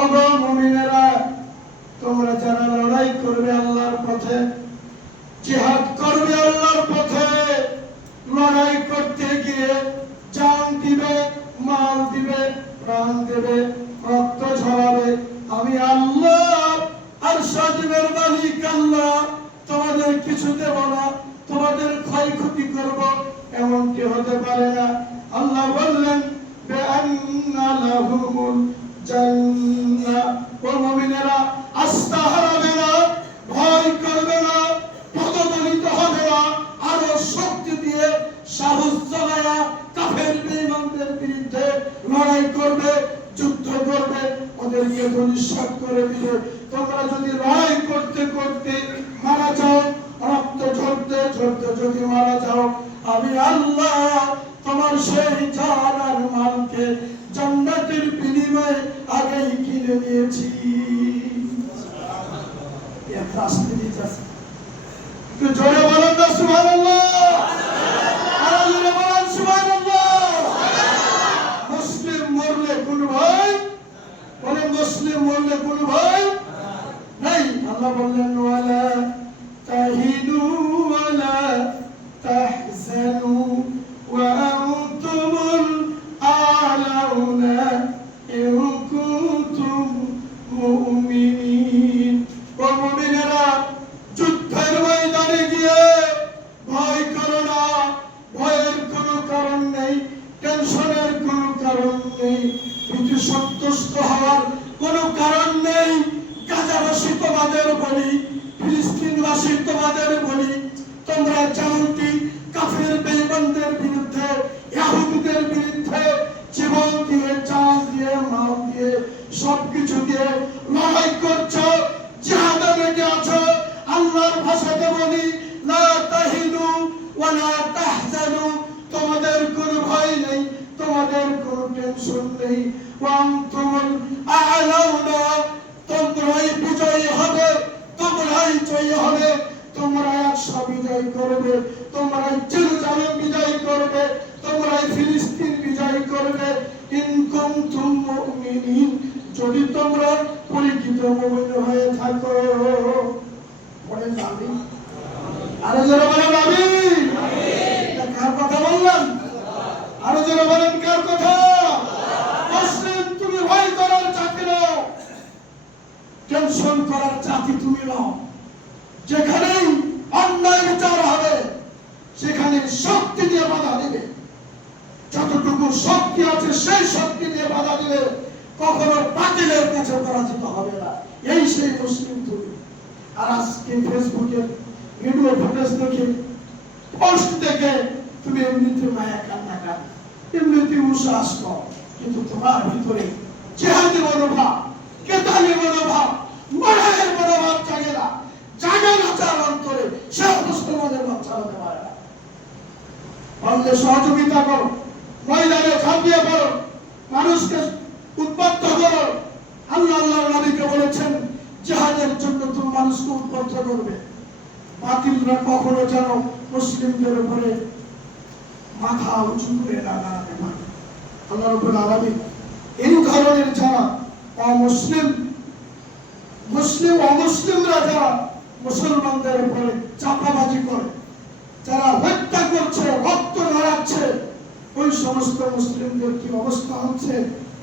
ওগো মুমিনেরা, তোমরা যারা লড়াই করবে আল্লাহর পথে, জিহাদ করবে আল্লাহর পথে, লড়াই করতে গিয়ে জান দিবে, মাল দিবে, প্রাণ দেবে, রক্ত ঝরাবে, আমি আল্লাহ আরশাদের মালিক আল্লাহ তোমাদের কিছু দেব না, তোমাদের ক্ষয়ক্ষতি করব, এমনটি হতে পারে না। আল্লাহ বললেন বিআন্না লাহুমুল জান্নাহ। ও মুমিনেরা, আস্থা হারাবে না, ভয় করবে না, পদদলিত হবে না, আরো শক্তি দিয়ে সাহস জমায়া কাফের বেঈমানদের বিরুদ্ধে লড়াই করবে, যুদ্ধ করবে, ওদেরকে ধূলিসাৎ করে দিবে। তোমরা যদি লড়াই করতে করতে মারা যাও, রক্ত ঝরতে ঝরতে যদি মারা যাও, আমি আল্লাহ তোমার সেই জান আর মালকে জান্নাতের বিনিময়ে আগেই কিনে নিয়েছি। জোরে বলেন না সুবহানাল্লাহ, আরো জোরে বলেন সুবহানাল্লাহ। মুসলিম মরলে কোন ভয়, বলেন মুসলিম মরলে কোন ভয় নাই। আল্লাহ বললেন ওয়ালা তাহিনু ওয়ালা তাহজানু ওয়া আনতুমুল আ'লাউনা ইন কুনতুম মুমিনিন। ও মুমিনেরা, যুদ্ধের ময়দানে গিয়ে ভয় করো না, ভয়ের কোনো কারণ নেই, টেনশনের কোনো কারণ নেই, ভীতি সন্তুষ্ট হওয়ার কোনো কারণ নেই। গাজাবাসী তোমাদের বলি, ফিলিস্তিনবাসী তোমাদের বলি, তোমরা যেমনটি কাফের বেঈমানদের বিরুদ্ধে, ইহুদিদের বিরুদ্ধে জীবন দিয়ে, জান দিয়ে, মাল দিয়ে, সবকিছু দিয়ে লড়াই করছো, জিহাদে মেতে আছো, আল্লাহর ভাষাতে বলি লা তাহিনু ওয়া লা তাহজানু, তোমাদের কোনো ভয় নেই, তোমাদের কোনো টেনশন নেই। ওয়া আনতুমুল আ'লাউনা, তোমরাই বিজয়ী হবে, তোমরাই জয়ী হবে, তোমরাই আকসা বিজয় করবে, তোমরাই জেরুজালেম বিজয় করবে, তোমরাই ফিলিস্তিন বিজয় করবে। ইন কুনতুম মুমিনিন, যদি তোমরা পরিচিত মুমিন হয়ে থাকো। বলেন আমিন। আরো জোরে বলেন আমিন। কার কথা বললাম? আরো জোরে বলেন কার কথা? মুসলিম তুমি ভয় করার জাতি নও, টেনশন করার জাতি তুমি নও। যেখানেই অন্যায় বিচার হবে সেখানে শক্তি দিয়ে বাধা দিবে, যতটুকু শক্তি আছে সেই শক্তি দিয়ে বাধা দিবে, কখনো বাতিলের কাছে পরাজিত হবে না। এই সেই মুসলিম তুমি। আর আজকে ফেসবুকের ভিডিও ফুটেজ দেখে, পোস্ট দেখে তুমি এমনিতে মায়া কান্না কান, এমনিতে উচ্ছ্বাস কর, কিন্তু তোমার ভিতরে জিহাদি মনোভাব, কেতালি মনোভাব, লড়াইয়ের মনোভাব জাগে না। জাগে না যার অন্তরে, সে মুসলমানের মন চালাতে পারে না। পারলে সহযোগিতা করো, ময়দানে ঝাঁপিয়ে পড়ো, মানুষকে উদ্বুদ্ধ করো। আল্লাহ আল্লাহর নবীকে বলেছেন জিহাদের জন্য তুমি মানুষকে উদ্বুদ্ধ করবে। বাতিলরা কখনো যেন মুসলিমদের উপরে মাথা উঁচু করে না দাঁড়াতে পারে। আল্লাহ রাব্বুল আলামিন এই ধরনের যারা অমুসলিম, মুসলিম অমুসলিমরা যারা মুসলমানদের উপরে চাপাবাজি করে, যারা হত্যা করছে, রক্ত ঝরাচ্ছে, ওই সমস্ত মুসলিমদের কি অবস্থা হচ্ছে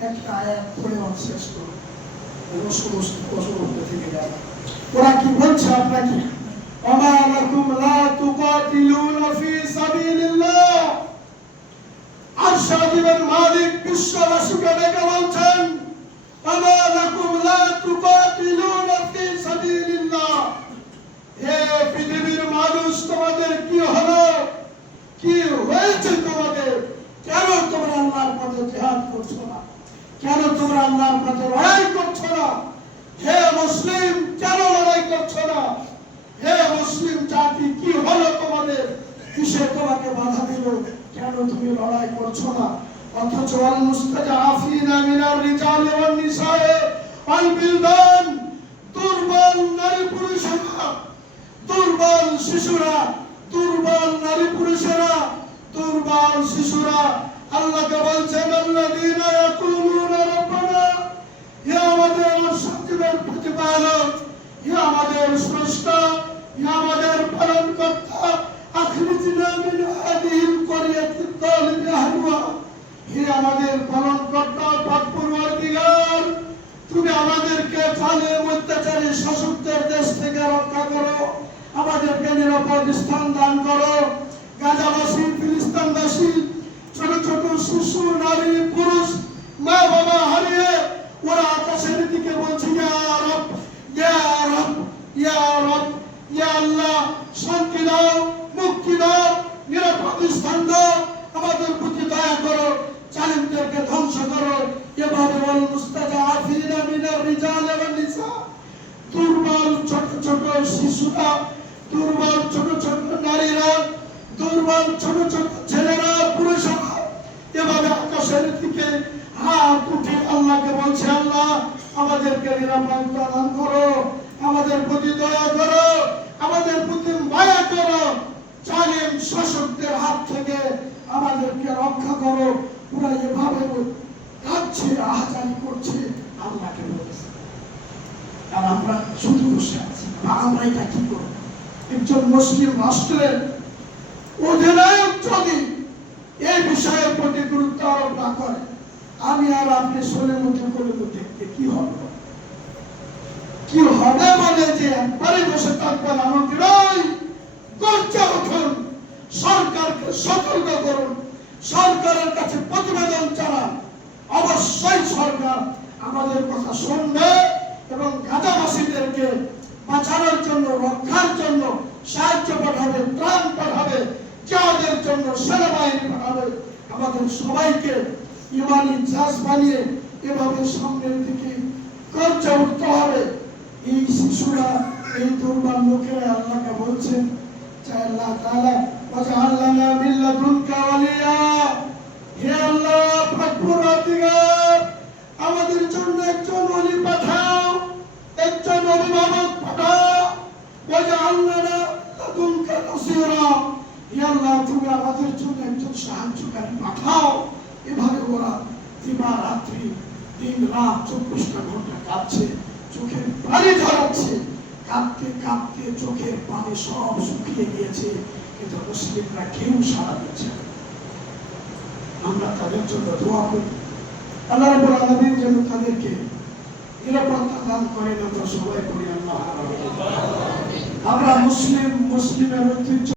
একটা আয়াত পড়ে শেষ করে সমস্ত পশুবর্তী থেকে যাবে। ওরা কি বলছে আপনাকে? ওমা লাকুম লা তুকাতিলুনা ফি সাবিলিল্লাহ। আরশাদের মালিক বিশ্ববাসীকে ডেকে বলছেন, ওমা লাকুম লা তুকাতিলুনা ফি সাবিলিল্লাহ। হে পৃথিবীর মানুষ, তোমাদের কি হলো, কি হয়েছে তোমাদের? কেন তোমরা আল্লাহর পথে জিহাদ করছো না? কেন তোমরা আল্লাহর পথে লড়াই করছো না? হে মুসলিম, কেন লড়াই করছো না? হে মুসলিম জাতি, কি হলো তোমাদের? কিসে তোমাকে বাধা দিল? কেন তুমি লড়াই করছো না? অথচ আল মুস্তাজাফিনা মিনার রিজাল ওয়ান নিসায়ে ওয়াল বিলদান, দুর্বল নারী পুরুষেরা, দুর্বল শিশুরা, দুর্বল নারী পুরুষেরা, দুর্বল শিশুরা আল্লাহকে বলছেন আল্লাযীনা ইয়াকুলুনা রাব্বানা হে আমাদের সজীবের প্রতিপালক, হে আমাদের স্রষ্টা, হে আমাদের পালনকর্তা, আখরিজনা মিন হাদিহিল ক্বরিয়াতিল যালিমি আহলুহা, হে আমাদের পালনকর্তা পাক পরওয়ারদিগার, তুমি আমাদেরকে জালিম অত্যাচারী শাসকদের দেশ থেকে রক্ষা করো, আমাদেরকে নিরাপদ স্থান দান করো। গাজাবাসী, ফিলিস্তিনবাসী, ছোট ছোট শিশু, নারী, পুরুষ, মা বাবা হারিয়ে ওরা আকাশের দিকে বলছে ইয়া রব, ইয়া রব, ইয়া রব, ইয়া আল্লাহ, শান্তি দাও, মুক্তি দাও, নিরাপদ স্থান দাও, আমাদের প্রতি দয়া করো, জালিমদেরকে ধ্বংস করো। এভাবে ওয়াল মুস্তাদাফিনা মিনার রিজাল ওয়ান নিসা, দুর্বল ছোট ছোট শিশুরা, দুর্বল ছোট ছোট নারীরা, দুর্বল ছোট ছোট ছেলেরা, পুরুষরা এভাবে আকাশের দিকে হাত উঠে আল্লাহকে বলছে, আল্লাহ আমাদেরকে নিরাপদ দান করো, আমাদের প্রতি দয়া করো, আমাদের প্রতি মায়া করো, জালিম শাসকদের হাত থেকে আমাদেরকে রক্ষা করো। ওরা এভাবে কাঁদছে, আহাজারি করছে, আল্লাহকে বলছে। আর আমরা শুধু বসে আছি, আমরা এটা কি করবো? একজন মুসলিম রাষ্ট্রের অধিনায়ক যদি এই বিষয়ের প্রতি গুরুত্ব আরোপ না করে, আমি আর আপনি শোনে মতো করে তো দেখতে কি হবে? কি হবে মানে যে একবারে বসে থাকবেন এমনকি নয়, গর্জে উঠুন, সরকারকে সতর্ক করুন, সরকারের কাছে প্রতিবেদন জানান। অবশ্যই সরকার আমাদের কথা শুনবে এবং গাজাবাসীদেরকে বাঁচানোর জন্য, রক্ষার জন্য সাহায্য পাঠাবে, ত্রাণ পাঠাবে, যাদের জন্য সেনাবাহিনী পাঠাবে। আমাদের সবাইকে ইমানি জাজ বানিয়ে এভাবে সামনের দিকে গর্জে উঠতে হবে। এই শিশুরা, এই দুর্বল লোকেরা আল্লাহকে বলছেন যে আল্লাহ তাআলা ওয়াজআল লানা মিন লাদুনকা ওয়ালিয়া, হে আল্লাহ পাক পরওয়ারদিগার, আমাদের জন্য একজন ওলি পাঠাও, একজন অভিভাবক পাঠাও। ওয়াজআল লানা লাদুনকা নাসীরা, হে আল্লাহ তুমি আমাদের জন্য একজন সাহায্যকারী পাঠাও। এভাবে ওরা দিবারাত্রি, দিন রাত 24টা ঘন্টা কাঁদছে, চোখের পানি ঝরাচ্ছে, কাঁদতে কাঁদতে চোখের পানি সব শুকিয়ে গিয়েছে, কিন্তু মুসলিমরা কেউ সাড়া দিচ্ছে না। আমরা তাদের জন্য দোয়া করি, আল্লাহ রাব্বুল আলামিন যেন তাদেরকে নিরাপত্তা দান করেন। আমরা সবাই করি আল্লাহ। আমরা মুসলিমের ঐতিহ্য